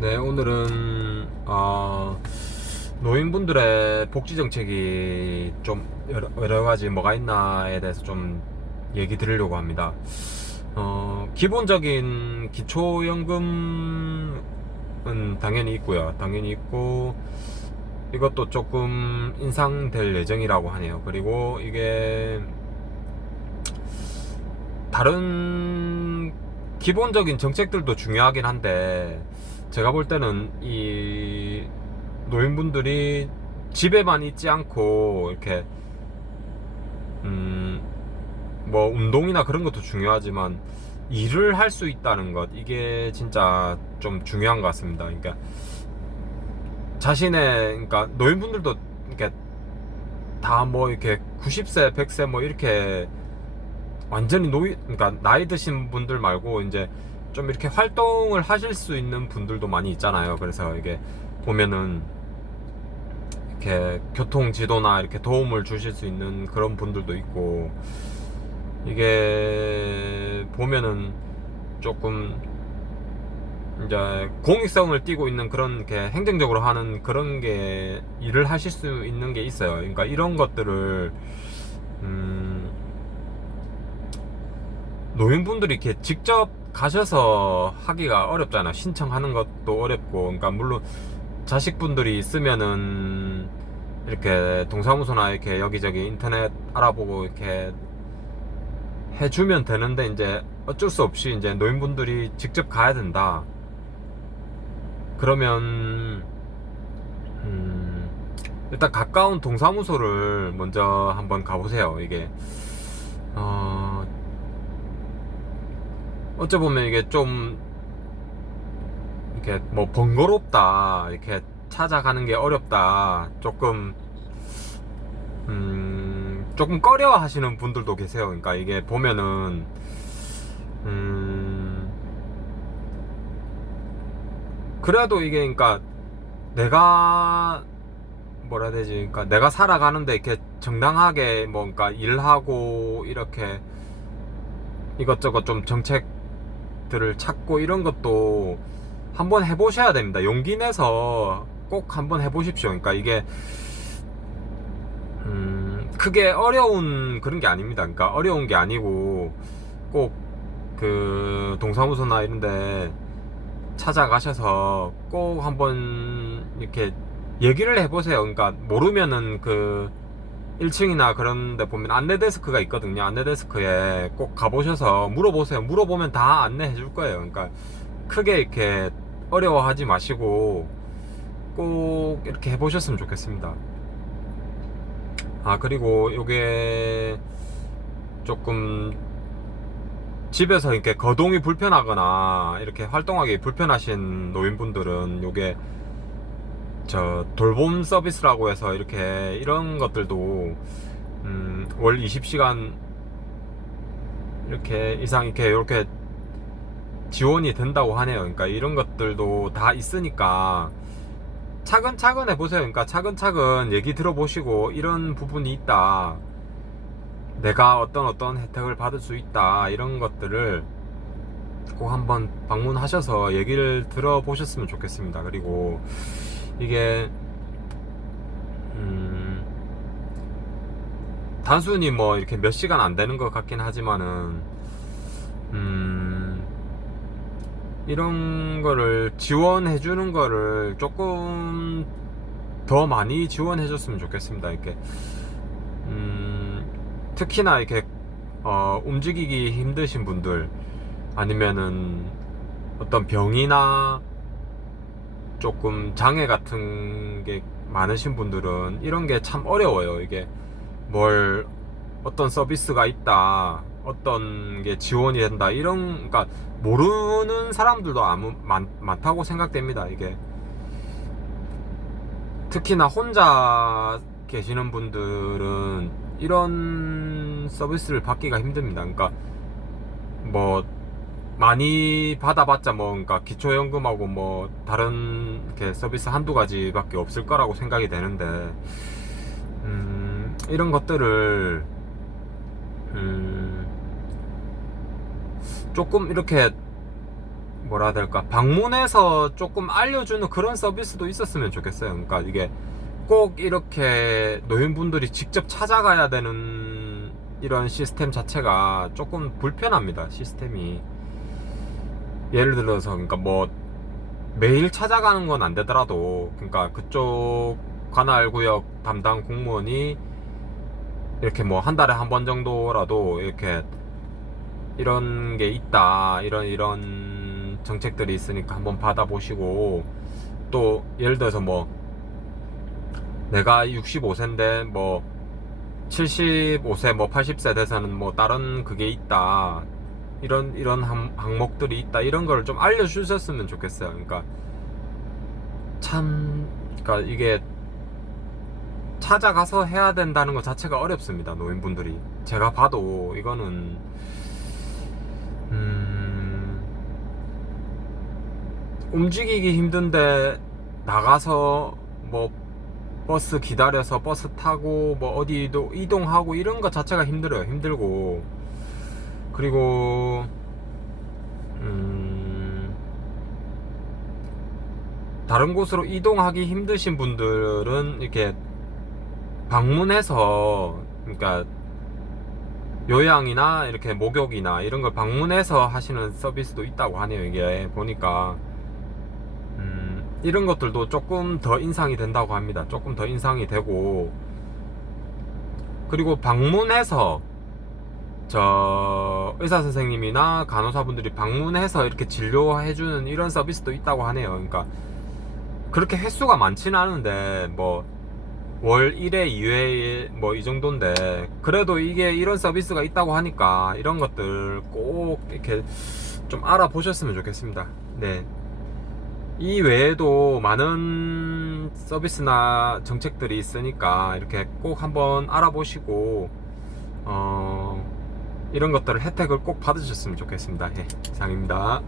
네, 오늘은 노인분들의 복지 정책이 좀 여러 가지 뭐가 있나에 대해서 좀 얘기 드리려고 합니다. 기본적인 기초연금은 당연히 있고요. 당연히 있고 이것도 조금 인상될 예정이라고 하네요. 그리고 이게 다른 기본적인 정책들도 중요하긴 한데, 제가 볼 때는 이 노인분들이 집에만 있지 않고 이렇게 음 뭐 운동이나 그런 것도 중요하지만 일을 할 수 있다는 것, 이게 진짜 좀 중요한 것 같습니다. 그러니까 자신의, 그러니까 노인분들도 이렇게 다 뭐 이렇게 90세 100세 뭐 이렇게 완전히 그러니까 나이 드신 분들 말고 이제 좀 이렇게 활동을 하실 수 있는 분들도 많이 있잖아요. 그래서 이게 보면은 이렇게 교통 지도나 이렇게 도움을 주실 수 있는 그런 분들도 있고, 이게 보면은 조금 이제 공익성을 띠고 있는 그런 게 행정적으로 하는 그런 게 일을 하실 수 있는 게 있어요. 그러니까 이런 것들을 음 노인분들이 이렇게 직접 가셔서 하기가 어렵잖아. 신청하는 것도 어렵고. 그러니까 물론 자식분들이 있으면은 이렇게 동사무소나 이렇게 여기저기 인터넷 알아보고 이렇게 해주면 되는데, 이제 어쩔 수 없이 이제 노인분들이 직접 가야 된다. 그러면 일단 가까운 동사무소를 먼저 한번 가보세요. 이게 어 어찌 보면 이게 좀 이렇게 뭐 번거롭다, 이렇게 찾아가는 게 어렵다, 조금 꺼려 하시는 분들도 계세요. 그러니까 이게 보면은 음 그래도 이게, 그러니까 내가 뭐라 해야 되지, 그러니까 내가 살아가는데 이렇게 정당하게 뭔가 일하고 이렇게 이것저것 좀 정책들을 찾고 이런 것도 한번 해보셔야 됩니다. 용기 내서 꼭 한번 해보십시오. 그러니까 이게 크게 어려운 그런 게 아닙니다. 그러니까 어려운 게 아니고 꼭 그 동사무소나 이런데 찾아가셔서 꼭 한번 이렇게 얘기를 해보세요. 그러니까 모르면은 그 1층이나 그런 데 보면 안내 데스크가 있거든요. 안내 데스크에 꼭 가보셔서 물어보세요. 물어보면 다 안내해 줄 거예요. 그러니까 크게 이렇게 어려워하지 마시고 꼭 이렇게 해보셨으면 좋겠습니다. 그리고 요게 조금 집에서 이렇게 거동이 불편하거나 이렇게 활동하기 불편하신 노인분들은 요게 저 돌봄 서비스라고 해서 이렇게 이런 것들도 월 20시간 이렇게 이상 이렇게 지원이 된다고 하네요. 그러니까 이런 것들도 다 있으니까 차근차근 해보세요. 그러니까 차근차근 얘기 들어보시고, 이런 부분이 있다, 내가 어떤 혜택을 받을 수 있다, 이런 것들을 꼭 한번 방문하셔서 얘기를 들어보셨으면 좋겠습니다. 그리고 이게 음 단순히 뭐 이렇게 몇 시간 안 되는 것 같긴 하지만은 음 이런 거를 지원해 주는 거를 조금 더 많이 지원해 줬으면 좋겠습니다. 이렇게 특히나 이렇게 움직이기 힘드신 분들, 아니면은 어떤 병이나 조금 장애 같은 게 많으신 분들은 이런 게 참 어려워요. 이게 뭘 어떤 서비스가 있다, 어떤 게 지원이 된다, 이런, 그러니까 모르는 사람들도 많다고 생각됩니다. 이게 특히나 혼자 계시는 분들은 이런 서비스를 받기가 힘듭니다. 그러니까 뭐 많이 받아봤자 뭐, 그러니까 기초연금하고 뭐 다른 이렇게 서비스 한두 가지밖에 없을 거라고 생각이 되는데, 이런 것들을 음 조금 이렇게 뭐라 해야 될까, 방문해서 조금 알려주는 그런 서비스도 있었으면 좋겠어요. 그러니까 이게 꼭 이렇게 노인분들이 직접 찾아가야 되는 이런 시스템 자체가 조금 불편합니다. 시스템이. 예를 들어서 그러니까 뭐 매일 찾아가는 건 안 되더라도, 그러니까 그쪽 관할구역 담당 공무원이 이렇게 뭐 한 달에 한 번 정도라도 이렇게 이런 게 있다, 이런 정책들이 있으니까 한번 받아보시고, 또 예를 들어서 뭐 내가 65세인데 뭐 75세 뭐 80세 돼서는 뭐 다른 그게 있다, 이런 항목들이 있다, 이런 걸 좀 알려주셨으면 좋겠어요. 그러니까 참, 그러니까 이게 찾아가서 해야 된다는 것 자체가 어렵습니다. 노인분들이 제가 봐도 이거는 움직이기 힘든데 나가서 뭐 버스 기다려서 버스 타고 뭐 어디도 이동하고 이런 것 자체가 힘들어요. 힘들고, 그리고 다른 곳으로 이동하기 힘드신 분들은 이렇게 방문해서, 그러니까 요양이나 이렇게 목욕이나 이런 걸 방문해서 하시는 서비스도 있다고 하네요. 이게 보니까 이런 것들도 조금 더 인상이 된다고 합니다. 조금 더 인상이 되고, 그리고 방문해서 저 의사 선생님이나 간호사분들이 방문해서 이렇게 진료해주는 이런 서비스도 있다고 하네요. 그러니까 그렇게 횟수가 많지는 않은데 뭐 월 1회 2회 뭐 이 정도인데, 그래도 이게 이런 서비스가 있다고 하니까 이런 것들 꼭 이렇게 좀 알아보셨으면 좋겠습니다. 네. 이 외에도 많은 서비스나 정책들이 있으니까 이렇게 꼭 한번 알아보시고 이런 것들을 혜택을 꼭 받으셨으면 좋겠습니다. 예, 이상입니다.